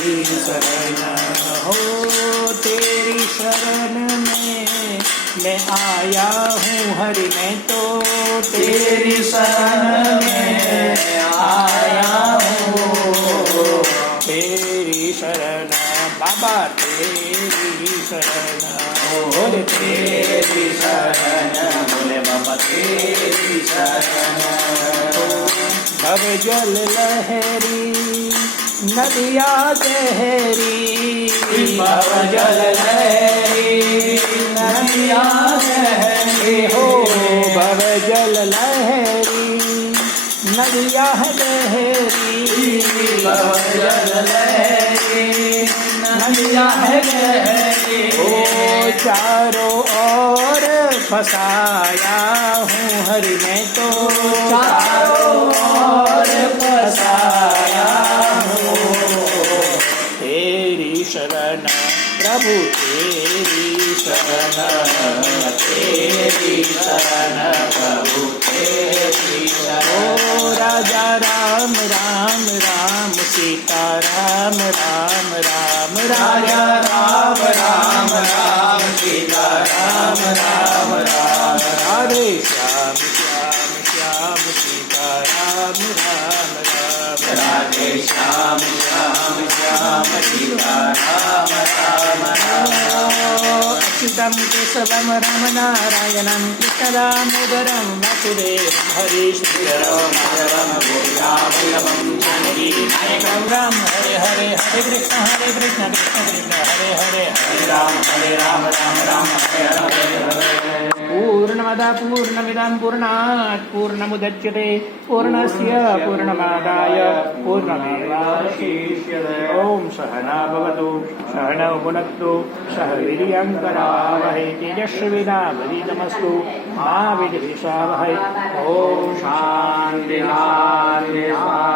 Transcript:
तेरी शरण हो, तेरी शरण में मैं आया हूँ हरि, मैं तो तेरी शरण में आया हूँ। तेरी शरण बाबा, तेरी शरण, बोले तेरी शरण, बोले बाबा तेरी शरण। भव जल लहरी नदिया गहरी, भव जल लहरी नदिया गहरी हो, भव जल लहरी नदिया गहरी, भव जल लहरी नदिया गहरी हो। चारों ओर फसाया हूँ हरि, मैं तो चारों ओर फसाया हूँ। तेरी शरण प्रभु, तेरी शरण, तेरी शरण प्रभु, तेरी शरण। ओ राजा राम राम राम, सीता राम राम राम, राजा राम राम राम, सीता राम राम राम, राधे श्याम श्याम श्याम, सीता राम राम राम, राधे श्याम श्याम श्याम, सीता राम राम राम। अच्युतं केशवं राम नारायणं, कृष्णदामोदरं वासुदेवं हरे, श्रीधरं माधवं गोविन्दं जानकी नायकं राम। हरे हरे हरे कृष्ण कृष्ण कृष्ण हरे हरे, हरे राम राम राम हरे हरे। पूर्णमदः पूर्णमिदं पूर्णात् पूर्णमुदच्यते, पूर्णस्य पूर्णमादाय पूर्णमेवावशिष्यते। ॐ सहना भवतु, सहनौ भुनक्तु, सह वीर्यं करवावहै, तेजस्विनावधीतमस्तु मा विद्विषावहै। ॐ शान्ति शान्ति शान्ति।